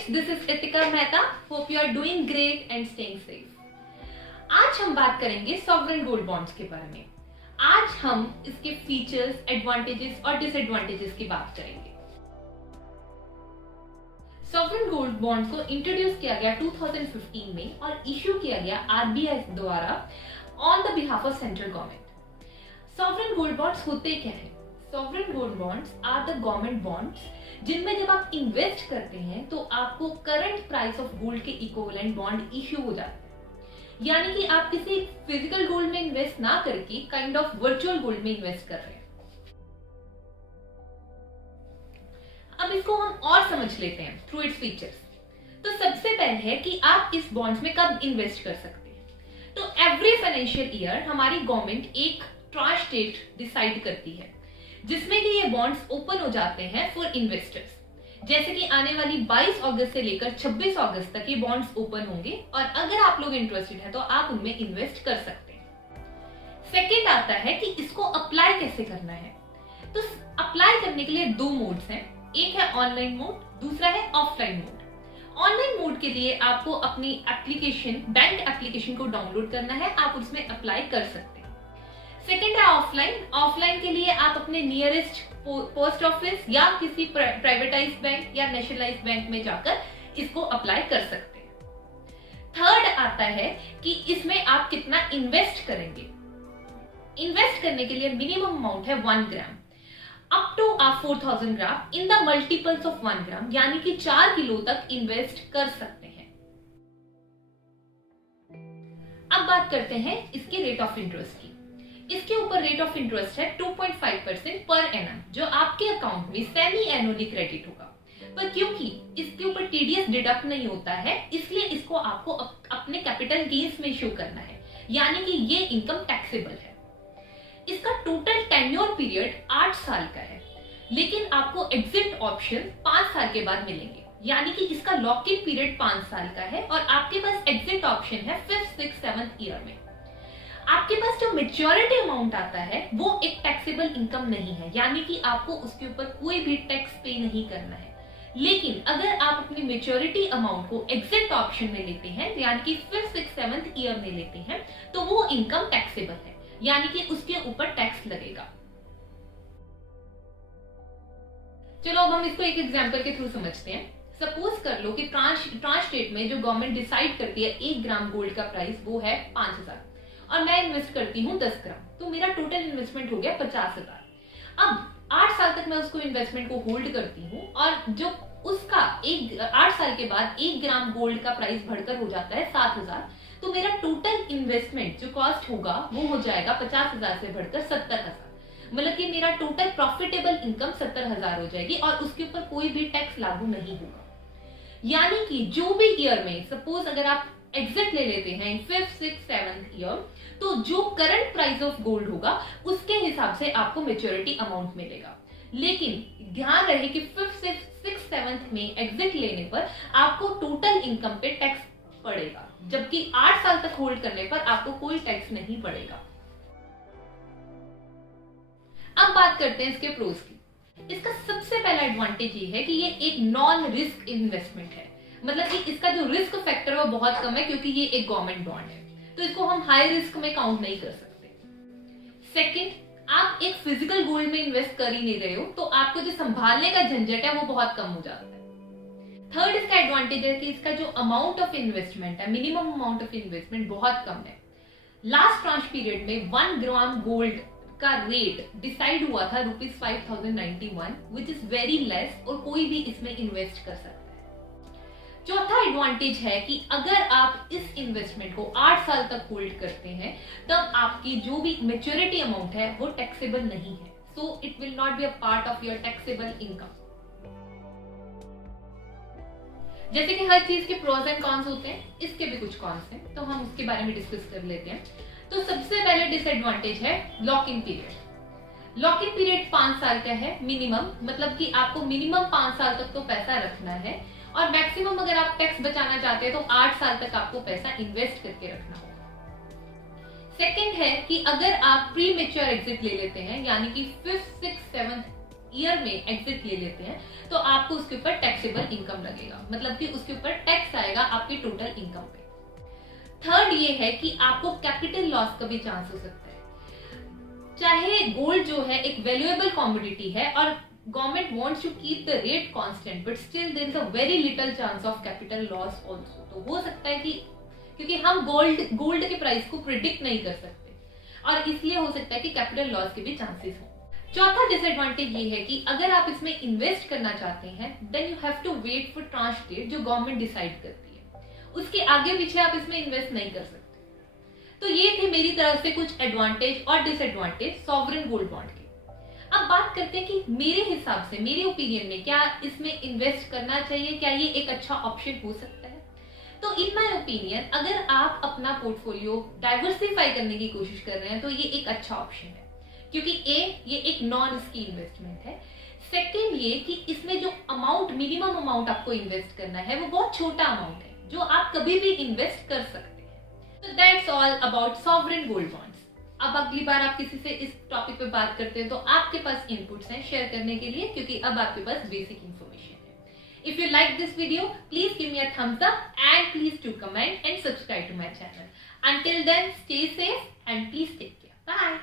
friends, this is Itika Mehta. Hope you are doing great and staying safe. आज हम बात करेंगे sovereign gold bonds के बारे में। आज हम इसके फीचर्स, एडवांटेजेस और डिसएडवांटेजेस की बात करेंगे। सॉवरेन गोल्ड बॉन्ड्स को इंट्रोड्यूस किया गया 2015 में और इश्यू किया गया आरबीआई द्वारा on the behalf of central government. Sovereign gold bonds होते क्या है? Sovereign gold bonds are the government bonds जिनमें जब आप इन्वेस्ट करते हैं तो आपको करंट प्राइस ऑफ गोल्ड के इक्विवेलेंट बॉन्ड इश्यू हो जाते हैं। यानी कि आप किसी फिजिकल गोल्ड में इन्वेस्ट ना करके काइंड ऑफ वर्चुअल गोल्ड में इन्वेस्ट कर रहे हैं। अब इसको हम और समझ लेते हैं थ्रू इट्स फीचर्स। तो सबसे पहले है कि आप इस बॉन्ड्स में कब इन्वेस्ट कर सकते हैं। तो एवरी फाइनेंशियल ईयर हमारी गवर्नमेंट एक ट्रांश डेट डिसाइड करती है जिसमें कि ये बॉन्ड्स ओपन हो जाते हैं फॉर इन्वेस्टर्स। जैसे कि आने वाली 22 अगस्त से लेकर 26 अगस्त तक ये बॉन्ड्स ओपन होंगे और अगर आप लोग इंटरेस्टेड हैं तो आप उनमें इन्वेस्ट कर सकते हैं। सेकेंड आता है कि इसको अप्लाई कैसे करना है। तो अप्लाई करने के लिए दो मोड्स हैं, एक है ऑनलाइन मोड, दूसरा है ऑफलाइन मोड। ऑनलाइन मोड के लिए आपको अपनी एप्लीकेशन, बैंक एप्लीकेशन को डाउनलोड करना है, आप उसमें अप्लाई कर सकते हैं। सेकेंड है ऑफलाइन। ऑफलाइन के लिए आप अपने नियरेस्ट पोस्ट ऑफिस या किसी प्राइवेटाइज बैंक या नेशनलाइज बैंक में जाकर इसको अप्लाई कर सकते हैं। थर्ड आता है कि इसमें आप कितना इन्वेस्ट करेंगे। इन्वेस्ट करने के लिए मिनिमम अमाउंट है 1 gram up to 4000 gram in the multiples of 1 gram, यानी कि 4 किलो तक इन्वेस्ट कर सकते हैं। अब बात करते हैं इसके रेट ऑफ इंटरेस्ट की। इसके ऊपर रेट ऑफ इंटरेस्ट है 2.5% पर एनम, जो आपके अकाउंट में सेमी एनुअली क्रेडिट होगा। पर क्योंकि इसके ऊपर टीडीएस डिडक्ट नहीं होता है, इसलिए इसको आपको अपने कैपिटल गेन्स में शो करना है, यानी कि ये इनकम टैक्सेबल है। इसका टोटल टेन्योर पीरियड 8 साल का है, लेकिन आपको एग्जिट ऑप्शन 5 साल के बाद मिलेंगे, यानी कि इसका लॉक इन पीरियड 5 साल का है और आपके पास एग्जिट ऑप्शन है 5th, 6th, 7th ईयर में। आपके पास जो मेच्योरिटी अमाउंट आता है वो एक टैक्सेबल इनकम नहीं है, यानी कि आपको उसके ऊपर कोई भी टैक्स पे नहीं करना है। लेकिन अगर आप अपनी मेच्योरिटी अमाउंट को एग्जिट ऑप्शन में लेते हैं, यानी कि 5th, 6th, 7th ईयर में लेते हैं, तो वो इनकम टैक्सेबल है, यानी कि उसके ऊपर टैक्स लगेगा। चलो अब हम इसको एक एग्जांपल के थ्रू समझते हैं। सपोज कर लो कि ट्रांश डेट में जो गवर्नमेंट डिसाइड करती है 1 ग्राम गोल्ड का प्राइस वो है 5000 और मैं इन्वेस्ट करती हूँ 10 ग्राम, तो मेरा टोटल इन्वेस्टमेंट हो गया 50,000। अब 8 साल तक मैं उसको इन्वेस्टमेंट को होल्ड करती हूँ और जो उसका 8 साल के बाद 1 ग्राम गोल्ड का प्राइस बढ़कर हो जाता है 7,000, तो मेरा टोटल इन्वेस्टमेंट जो कॉस्ट होगा वो हो जाएगा 50,000 से बढ़कर 70,000। मतलब कि मेरा टोटल प्रॉफिटेबल इनकम 70,000 हो जाएगी और उसके ऊपर कोई भी टैक्स लागू नहीं होगा। यानी कि जो भी ईयर में, सपोज अगर आप एग्जिट ले लेते हैं 5th, 6th, 7th ईयर, तो जो करंट प्राइस ऑफ गोल्ड होगा उसके हिसाब से आपको मेच्योरिटी अमाउंट मिलेगा। लेकिन ध्यान रहे कि 5th, 6th, 7th में एग्जिट लेने पर आपको टोटल इनकम पे टैक्स पड़ेगा, जबकि 8 साल तक होल्ड करने पर आपको कोई टैक्स नहीं पड़ेगा। अब बात करते हैं इसके प्रोज की। इसका सबसे पहला एडवांटेज ये है कि ये एक नॉन रिस्क इन्वेस्टमेंट है, मतलब कि इसका जो रिस्क फैक्टर है वो बहुत कम है क्योंकि ये एक गवर्नमेंट बॉन्ड है, तो इसको हम हाई रिस्क में काउंट नहीं कर सकते। सेकंड, आप एक फिजिकल गोल्ड में इन्वेस्ट कर ही नहीं रहे हो, तो आपको जो संभालने का झंझट है वो बहुत कम हो जाता है। थर्ड, इसका एडवांटेज है कि इसका जो अमाउंट ऑफ इन्वेस्टमेंट है, मिनिमम अमाउंट ऑफ इन्वेस्टमेंट बहुत कम है। लास्ट ट्रांश पीरियड में 1 ग्राम गोल्ड का रेट डिसाइड हुआ था ₹5091, विच इज वेरी लेस, और कोई भी इसमें इन्वेस्ट कर सकता है। चौथा एडवांटेज है कि अगर आप इस इन्वेस्टमेंट को 8 साल तक होल्ड करते हैं तब आपकी जो भी मेच्योरिटी अमाउंट है वो टैक्सेबल नहीं है, so it will not be a part of your taxable income. जैसे कि हर चीज के प्रोज एंड कॉन्स होते हैं, इसके भी कुछ कॉन्स हैं, तो हम उसके बारे में डिस्कस कर लेते हैं। तो सबसे पहले डिसएडवांटेज है lock in period. Lock in period 5 साल का है मिनिमम, मतलब कि आपको मिनिमम 5 साल तक तो पैसा रखना है और मैक्सिमम अगर आप टैक्स बचाना चाहते हैं तो 8 साल तक आपको पैसा इन्वेस्ट करके रखना होगा। सेकंड है कि अगर आप प्री मेच्योर एग्जिट ले लेते हैं, यानी कि 5th, 6th, 7th ईयर में एग्जिट ले लेते हैं तो आपको उसके ऊपर टैक्सेबल इनकम लगेगा, मतलब कि उसके ऊपर टैक्स आएगा आपकी टोटल इनकम पे। थर्ड ये है कि आपको कैपिटल लॉस का भी चांस हो सकता है। चाहे गोल्ड जो है एक वैल्यूएबल कमोडिटी है और government wants to keep the rate constant, but still there is a very little chance of capital loss also. तो हो सकता है कि क्योंकि हम गोल्ड के प्राइस को प्रिडिक्ट नहीं कर सकते और इसलिए हो सकता है कि कैपिटल लॉस के भी चांसेस हो। चौथा डिसएडवांटेज ये है कि अगर आप इसमें इन्वेस्ट करना चाहते हैं then you have to wait for tranche date जो गवर्नमेंट डिसाइड करती है, उसके आगे पीछे आप इसमें इन्वेस्ट नहीं कर सकते। तो ये थे मेरी तरफ से कुछ एडवांटेज और डिसएडवांटेज सॉवरेन गोल्ड बॉन्ड के। अब बात करते हैं कि मेरे हिसाब से, मेरे ओपिनियन में क्या इसमें इन्वेस्ट करना चाहिए, क्या ये एक अच्छा ऑप्शन हो सकता है। तो इन माय ओपिनियन अगर आप अपना पोर्टफोलियो डाइवर्सिफाई करने की कोशिश कर रहे हैं तो ये एक अच्छा ऑप्शन है, क्योंकि ये एक नॉन रिस्की इन्वेस्टमेंट है। सेकेंड ये कि इसमें जो अमाउंट, मिनिमम अमाउंट आपको इन्वेस्ट करना है वो बहुत छोटा अमाउंट है जो आप कभी भी इन्वेस्ट कर सकते हैं। तो that's all about sovereign gold bonds. अब अगली बार आप किसी से इस टॉपिक पे बात करते हैं तो आपके पास इनपुट्स हैं शेयर करने के लिए, क्योंकि अब आपके पास बेसिक इन्फॉर्मेशन है। If you like this video, please give me a thumbs up and please do comment and subscribe to my channel. Until then, stay safe and please take care. Bye.